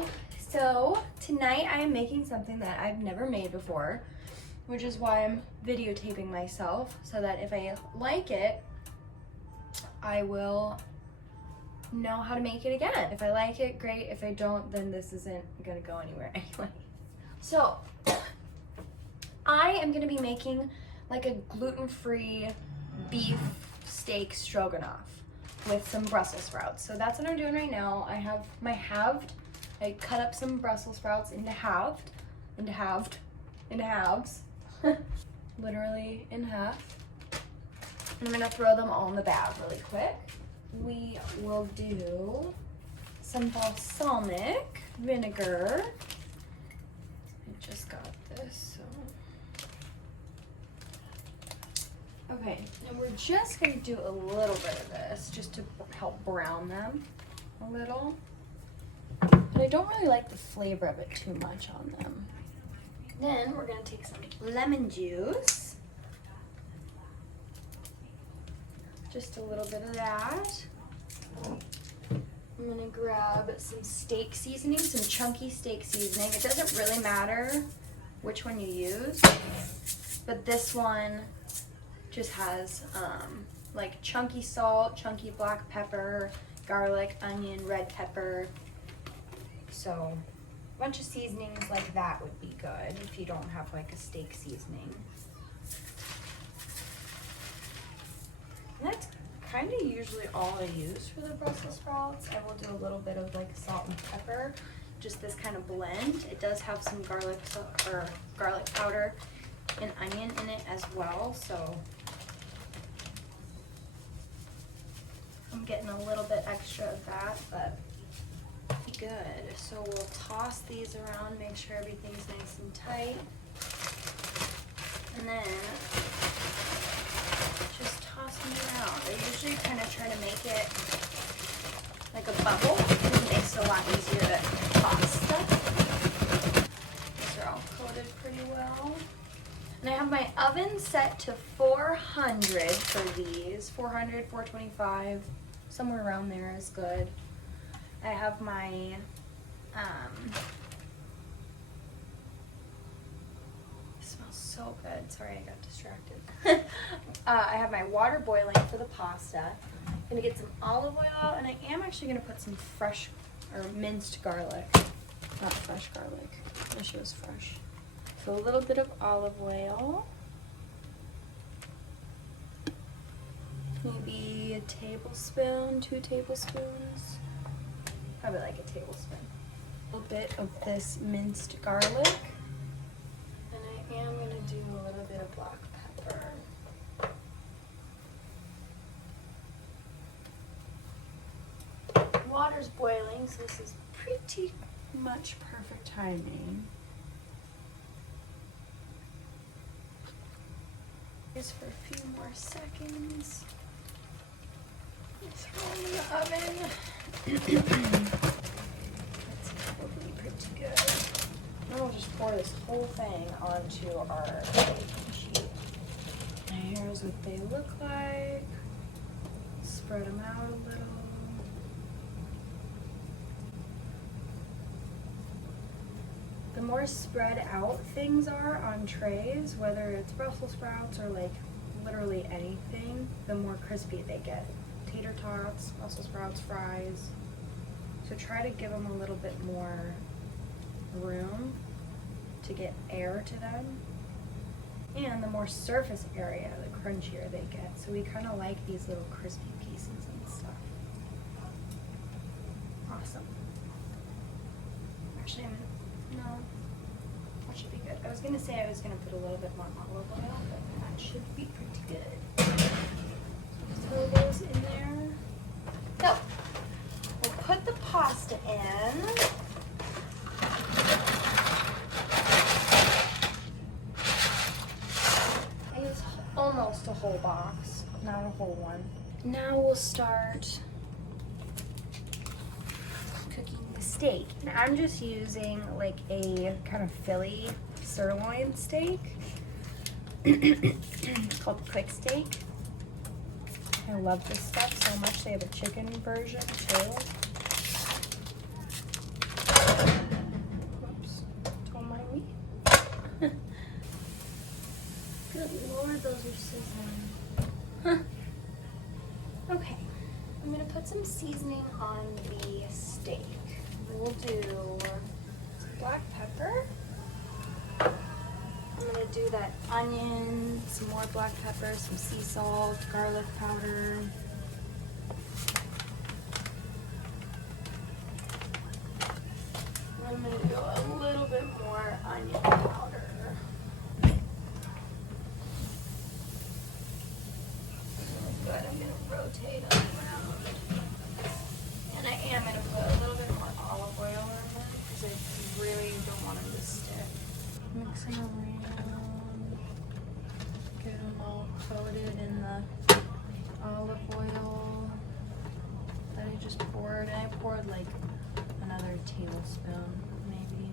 Hi. So tonight I am making something that I've never made before, which is why I'm videotaping myself, so that if I like it, I will know how to make it again. If I like it, great. If I don't, then this isn't gonna go anywhere anyway. So I am gonna be making like a gluten-free beef steak stroganoff with some Brussels sprouts. So that's what I'm doing right now. I have my halved. I cut up some Brussels sprouts into halves, literally in half. And I'm gonna throw them all in the bag really quick. We will do some balsamic vinegar. I just got this, so. Okay, and we're just gonna do a little bit of this just to help brown them a little. But I don't really like the flavor of it too much on them. Then we're gonna take some lemon juice. Just a little bit of that. I'm gonna grab some steak seasoning, some chunky steak seasoning. It doesn't really matter which one you use, but this one just has like chunky salt, chunky black pepper, garlic, onion, red pepper. So a bunch of seasonings like that would be good if you don't have like a steak seasoning. And that's kind of usually all I use for the Brussels sprouts. I will do a little bit of like salt and pepper, just this kind of blend. It does have some garlic powder and onion in it as well, so I'm getting a little bit extra of that, but good. So we'll toss these around, make sure everything's nice and tight, and then just toss them around. I usually kind of try to make it like a bubble, because it makes it a lot easier to toss stuff. These are all coated pretty well. And I have my oven set to 400 for these. 400, 425, somewhere around there is good. I have my it smells so good. Sorry, I got distracted. I have my water boiling for the pasta. I'm gonna get some olive oil, and I am actually gonna put some fresh or minced garlic. Not fresh garlic. I wish it was fresh. So a little bit of olive oil. Maybe a tablespoon, 2 tablespoons. Probably like a tablespoon. A little bit of this minced garlic. And I am going to do a little bit of black pepper. Water's boiling, so this is pretty much perfect timing. Just for a few more seconds. Throw in the oven. That's probably pretty good. Then we'll just pour this whole thing onto our baking sheet. And here's what they look like. Spread them out a little. The more spread out things are on trays, whether it's Brussels sprouts or like literally anything, the more crispy they get. Tater tots, Brussels sprouts, fries. So try to give them a little bit more room to get air to them. And the more surface area, the crunchier they get. So we kind of like these little crispy pieces and stuff. Awesome. Actually, no, that should be good. I was going to say I was going to put a little bit more olive oil, but that should be pretty good. Throw those in there. So, we'll put the pasta in. I use almost a whole box, not a whole one. Now we'll start cooking the steak. And I'm just using like a kind of Philly sirloin steak. It's called quick steak. I love this stuff so much. They have a chicken version too. those are sizzling. Huh. Okay, I'm gonna put some seasoning on the steak. We'll do some black pepper. I'm gonna do that onion, some more black pepper, some sea salt, garlic powder. I'm gonna do a little bit more onion powder. Good, I'm gonna rotate them around. And I am gonna put a little bit more olive oil in them because I really don't want them to stick. Mixing around, get them all coated in the olive oil that I just poured. And I poured like another tablespoon, maybe.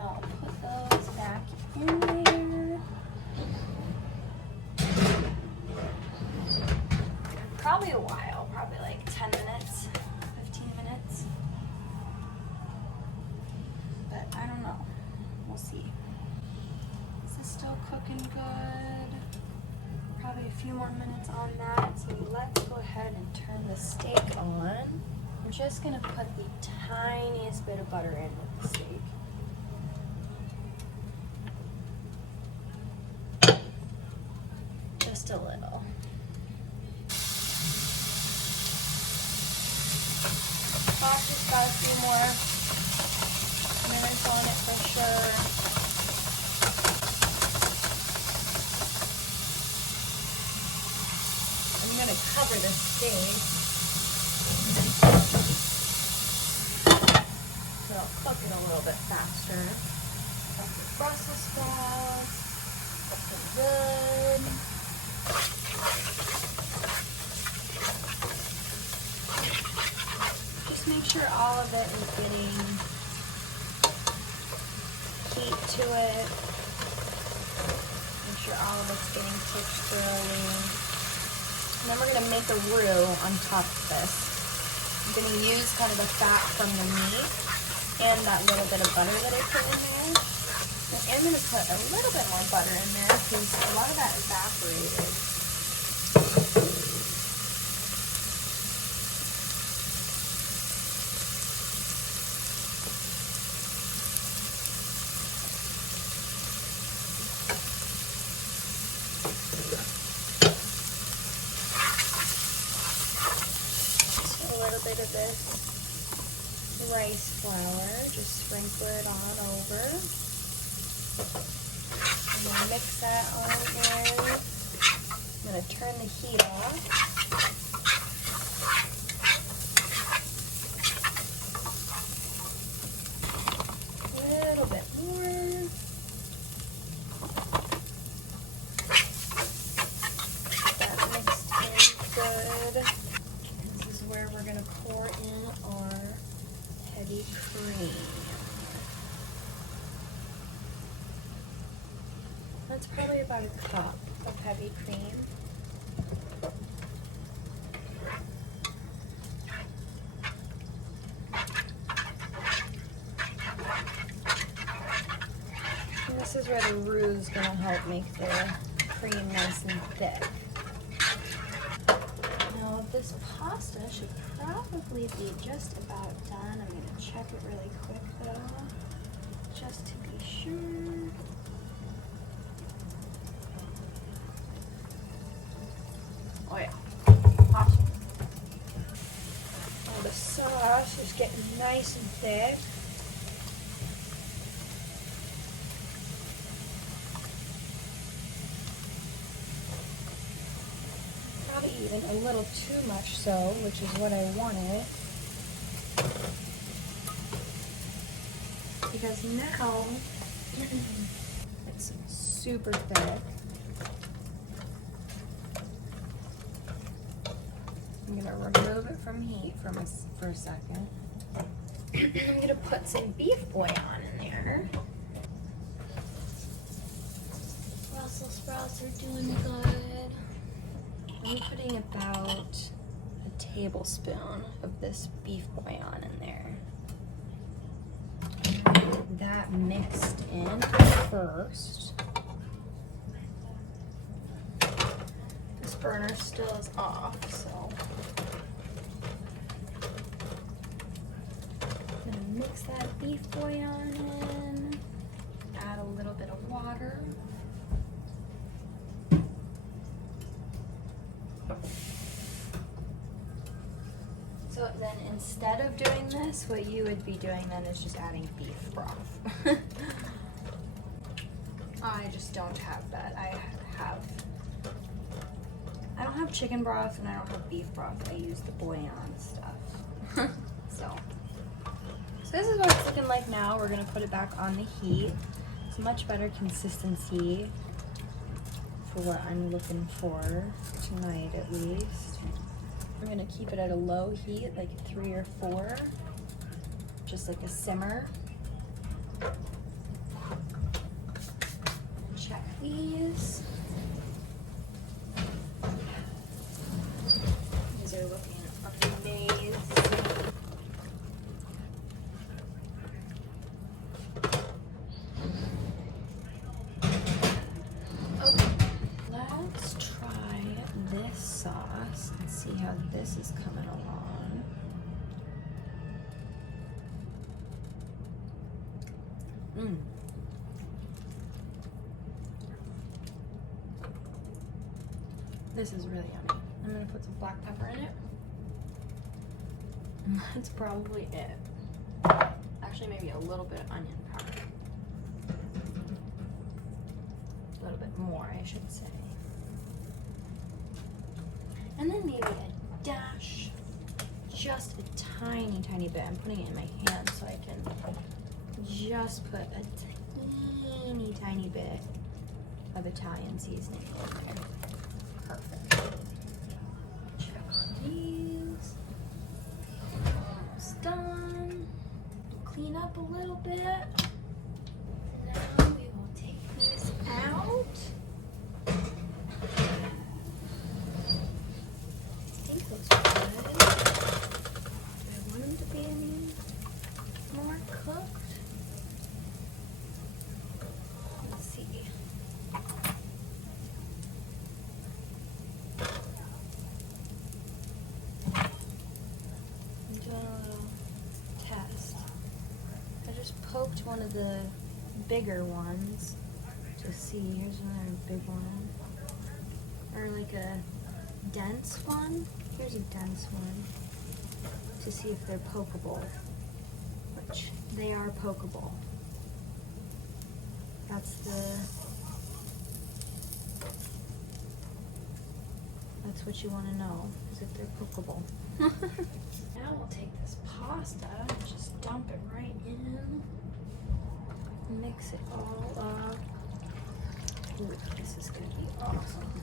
I'll put those back in there. Probably a while, probably like 10 minutes, 15 minutes. But I don't know. We'll see. Is this still cooking good? Probably a few more minutes on that. So let's go ahead and turn the steak on. I'm just gonna put the tiniest bit of butter in with the steak. Just a little. Just got a few more minutes on it for sure. I'm gonna cover the steak. So I'll cook it a little bit faster. Got the Brussels sprouts, looking good. Just make sure all of it is getting heat to it. Make sure all of it's getting cooked thoroughly. And then we're gonna make a roux on top of this. I'm gonna use kind of the fat from the meat and that little bit of butter that I put in there. And I'm gonna put a little bit more butter in there because a lot of that evaporated. Bit of this rice flour, just sprinkle it on over, and then mix that on in. I'm going to turn the heat off. A little bit more. Get that mixed in good. Where we're going to pour in our heavy cream. That's probably about a cup of heavy cream. And this is where the roux is going to help make the cream nice and thick. This pasta should probably be just about done. I'm going to check it really quick though, just to be sure. Oh yeah, awesome. Oh, the sauce is getting nice and thick. Even a little too much so, which is what I wanted. Because now it's super thick. I'm gonna remove it from heat for a second. I'm gonna put some beef bouillon in there. Brussels sprouts are doing good. I'm putting about a tablespoon of this beef bouillon in there. That mixed in first. burner still is off, so I'm gonna mix that beef bouillon in, add a little bit of water. So then instead of doing this, what you would be doing then is just adding beef broth. I just don't have that. I don't have chicken broth and I don't have beef broth. I use the bouillon stuff. So this is what it's looking like now. We're gonna put it back on the heat. It's a much better consistency for what I'm looking for tonight at least. I'm gonna keep it at a low heat, like 3 or 4, just like a simmer. Check these. These are looking amazing. Okay, let's try this sauce and see how this is coming along. This is really yummy. I'm gonna put some black pepper in it. That's probably it. Actually, maybe a little bit of onion powder. A little bit more, I should say. And then maybe a dash, just a tiny, tiny bit. I'm putting it in my hand so I can just put a teeny, tiny bit of Italian seasoning in there. Perfect. Check on these. Almost done. Clean up a little bit. Now we will take these out. I think looks good. Do I want them to be any more cooked? Let's see. I'm doing a little test. I just poked one of the bigger ones to see. Here's another big one. Or like a dense one. Here's a dense one to see if they're pokeable, which they are pokeable. That's what you want to know, is if they're pokeable. Now we'll take this pasta and just dump it right in. Mix it all up. Ooh, this is gonna be awesome.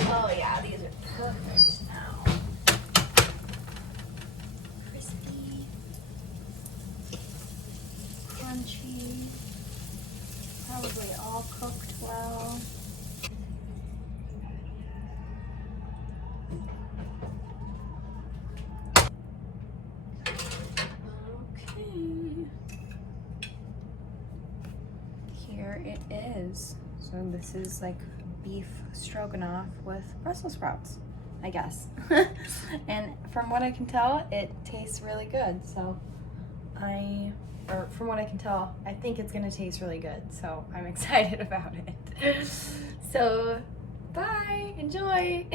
Oh yeah, these are perfect now. Crispy, crunchy, probably all cooked well. Okay. Here it is. So this is like beef stroganoff with Brussels sprouts, I guess. And from what I can tell, it tastes really good. So from what I can tell, I think it's gonna taste really good. So I'm excited about it. So bye, enjoy.